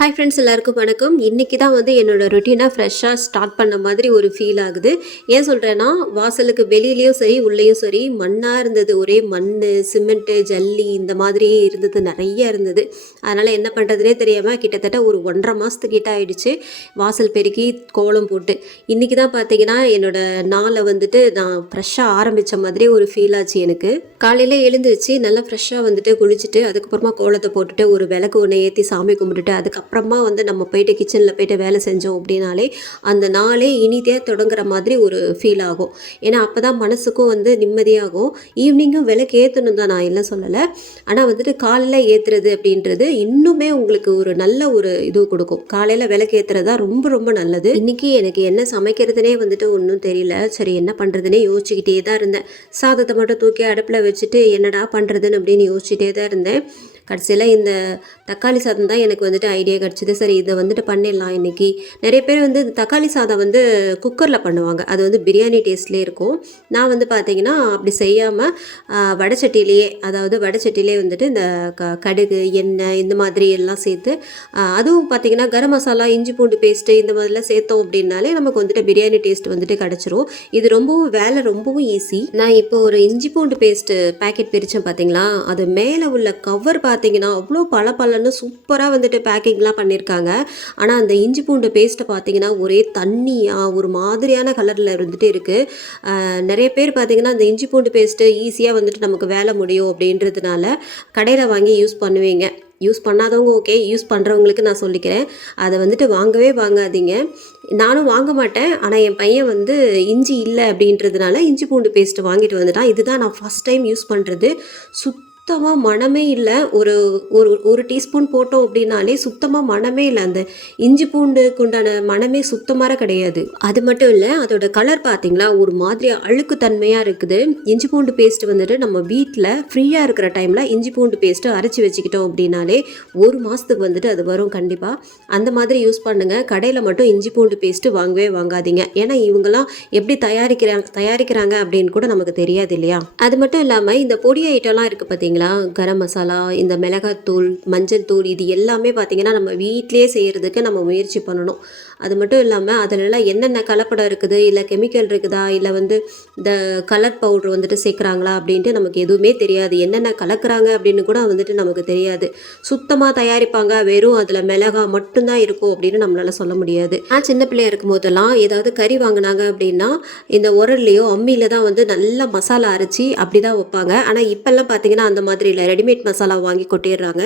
Hi friends, எல்லாருக்கும் வணக்கம். இன்றைக்கி தான் வந்து என்னோடய ரொட்டீனாக ஃப்ரெஷ்ஷாக ஸ்டார்ட் பண்ண மாதிரி ஒரு ஃபீல் ஆகுது. ஏன் சொல்கிறேன்னா, வாசலுக்கு வெளியிலையும் சரி உள்ளேயும் சரி மண்ணாக இருந்தது. ஒரே மண், சிமெண்ட்டு, ஜல்லி இந்த மாதிரியே இருந்தது, நிறைய இருந்தது. அதனால் என்ன பண்ணுறதுனே தெரியாமல் கிட்டத்தட்ட ஒரு 1.5 மாதத்துக்கிட்ட ஆகிடுச்சு வாசல் பெருக்கி கோலம் போட்டு. இன்றைக்கி தான் பார்த்தீங்கன்னா என்னோடய நாளை வந்துட்டு நான் ஃப்ரெஷ்ஷாக ஆரம்பித்த மாதிரி ஒரு ஃபீல் ஆச்சு எனக்கு. காலையில் எழுந்துருச்சு நல்லா ஃப்ரெஷ்ஷாக வந்துட்டு குளிச்சுட்டு அதுக்கப்புறமா கோலத்தை போட்டுட்டு ஒரு விளக்கு ஒன்று ஏற்றி சாமி கும்பிட்டுட்டு அதுக்கப்புறமா வந்து நம்ம போயிட்டு கிச்சனில் போயிட்டு வேலை செஞ்சோம் அப்படின்னாலே அந்த நாளே இனிதியாக தொடங்குற மாதிரி ஒரு ஃபீல் ஆகும். ஏன்னா அப்போ தான் மனசுக்கும் வந்து நிம்மதியாகும். ஈவினிங்கும் விளக்கு ஏற்றணும் தான், நான் இல்லை சொல்லலை. ஆனால் வந்துட்டு காலையில் ஏற்றுறது அப்படின்றது இன்னுமே உங்களுக்கு ஒரு நல்ல ஒரு இது கொடுக்கும். காலையில் விளக்கு ஏற்றுறது தான் ரொம்ப ரொம்ப நல்லது. இன்றைக்கி எனக்கு என்ன சமைக்கிறதுனே வந்துட்டு ஒன்றும் தெரியல. சரி என்ன பண்ணுறதுனே யோசிச்சுக்கிட்டே தான் இருந்தேன். சாதத்தை மட்டும் தூக்கி அடுப்பில் வச்சுட்டு என்னடா பண்ணுறதுன்னு அப்படின்னு யோசிச்சுட்டே தான் இருந்தேன். கடைசியில் இந்த தக்காளி சாதம் தான் எனக்கு வந்துட்டு ஐடியா கிடச்சிது. சரி இதை வந்துட்டு பண்ணிடலாம் இன்றைக்கி. நிறைய பேர் வந்து தக்காளி சாதம் வந்து குக்கரில் பண்ணுவாங்க, அது வந்து பிரியாணி டேஸ்ட்லேயே இருக்கும். நான் வந்து பார்த்திங்கன்னா அப்படி செய்யாமல் வடைச்சட்டிலேயே, அதாவது வடைச்சட்டிலே வந்துட்டு இந்த கடுகு, எண்ணெய் இந்த மாதிரி எல்லாம் சேர்த்து, அதுவும் பார்த்திங்கன்னா கரம் மசாலா, இஞ்சி பூண்டு பேஸ்ட்டு இந்த மாதிரிலாம் சேர்த்தோம் அப்படின்னாலே நமக்கு வந்துட்டு பிரியாணி டேஸ்ட் வந்துட்டு கிடச்சிரும். இது ரொம்பவும் வேலை ரொம்பவும் ஈஸி. நான் இப்போ ஒரு இஞ்சி பூண்டு பேஸ்ட்டு பேக்கெட் பிரித்தேன் பார்த்தீங்களா, அது மேலே உள்ள கவர் பார்த்தீங்கன்னா அவ்வளோ பளபளன்னு சூப்பராக வந்துட்டு பேக்கிங்லாம் பண்ணியிருக்காங்க. ஆனால் அந்த இஞ்சி பூண்டு பேஸ்ட்டை பார்த்தீங்கன்னா ஒரே தண்ணியாக ஒரு மாதிரியான கலரில் இருந்துட்டு இருக்குது. நிறைய பேர் பார்த்தீங்கன்னா அந்த இஞ்சி பூண்டு பேஸ்ட்டு ஈஸியாக வந்துட்டு நமக்கு வேலை முடியும் அப்படின்றதுனால கடையில் வாங்கி யூஸ் பண்ணுவீங்க. யூஸ் பண்ணாதவங்க ஓகே, யூஸ் பண்ணுறவங்களுக்கு நான் சொல்லிக்கிறேன், அதை வந்துட்டு வாங்கவே வாங்காதீங்க. நானும் வாங்க மாட்டேன். ஆனால் என் பையன் வந்து இஞ்சி இல்லை அப்படின்றதுனால இஞ்சி பூண்டு பேஸ்ட்டு வாங்கிட்டு வந்துட்டான். இதுதான் நான் ஃபஸ்ட் டைம் யூஸ் பண்ணுறது. சுத்தமாக மணமே இல்லை. ஒரு ஒரு ஒரு டீஸ்பூன் போட்டோம் அப்படின்னாலே சுத்தமாக மணமே இல்லை. அந்த இஞ்சி பூண்டுக்குண்டான மணமே சுத்தமாக கிடையாது. அது மட்டும் இல்லை, அதோட கலர் பார்த்தீங்களா ஒரு மாதிரி அழுக்கு தன்மையாக இருக்குது. இஞ்சி பூண்டு பேஸ்ட் வந்துட்டு நம்ம வீட்டில் ஃப்ரீயாக இருக்கிற டைமில் இஞ்சி பூண்டு பேஸ்ட்டு அரைச்சி வச்சுக்கிட்டோம் அப்படின்னாலே 1 மாதத்துக்கு வந்துட்டு அது வரும் கண்டிப்பாக. அந்த மாதிரி யூஸ் பண்ணுங்கள். கடையில் மட்டும் இஞ்சி பூண்டு பேஸ்ட்டு வாங்கவே வாங்காதீங்க. ஏன்னா இவங்கெல்லாம் எப்படி தயாரிக்கிறாங்க அப்படின்னு கூட நமக்கு தெரியாது இல்லையா. அது மட்டும் இல்லாமல் இந்த பொடி ஐட்டம்லாம் இருக்குது பார்த்தீங்களா, கரம் மசாலா, இந்த மிளகாத்தூள், மஞ்சள் தூள், இது எல்லாமே பார்த்திங்கன்னா நம்ம வீட்டிலே செய்கிறதுக்கு நம்ம முயற்சி பண்ணணும். அது மட்டும் இல்லாமல் அதிலெல்லாம் என்னென்ன கலப்படம் இருக்குது, இல்லை கெமிக்கல் இருக்குதா, இல்லை வந்து இந்த கலர் பவுட்ரு வந்துட்டு சேர்க்குறாங்களா அப்படின்ட்டு நமக்கு எதுவுமே தெரியாது. என்னென்ன கலக்குறாங்க அப்படின்னு கூட வந்துட்டு நமக்கு தெரியாது. சுத்தமாக தயாரிப்பாங்க, வெறும் அதில் மிளகா மட்டும்தான் இருக்கும் அப்படின்னு நம்மளால சொல்ல முடியாது. நான் சின்ன பிள்ளையா இருக்கும் போதெல்லாம் ஏதாவது கறி வாங்கினாங்க அப்படின்னா இந்த உரல்லையோ அம்மியில் தான் வந்து நல்லா மசாலா அரைச்சி அப்படி தான் வைப்பாங்க. ஆனால் இப்போல்லாம் பார்த்தீங்கன்னா அந்த மாதிரி இல்லை, ரெடிமேட் மசாலா வாங்கி கொட்டிடுறாங்க.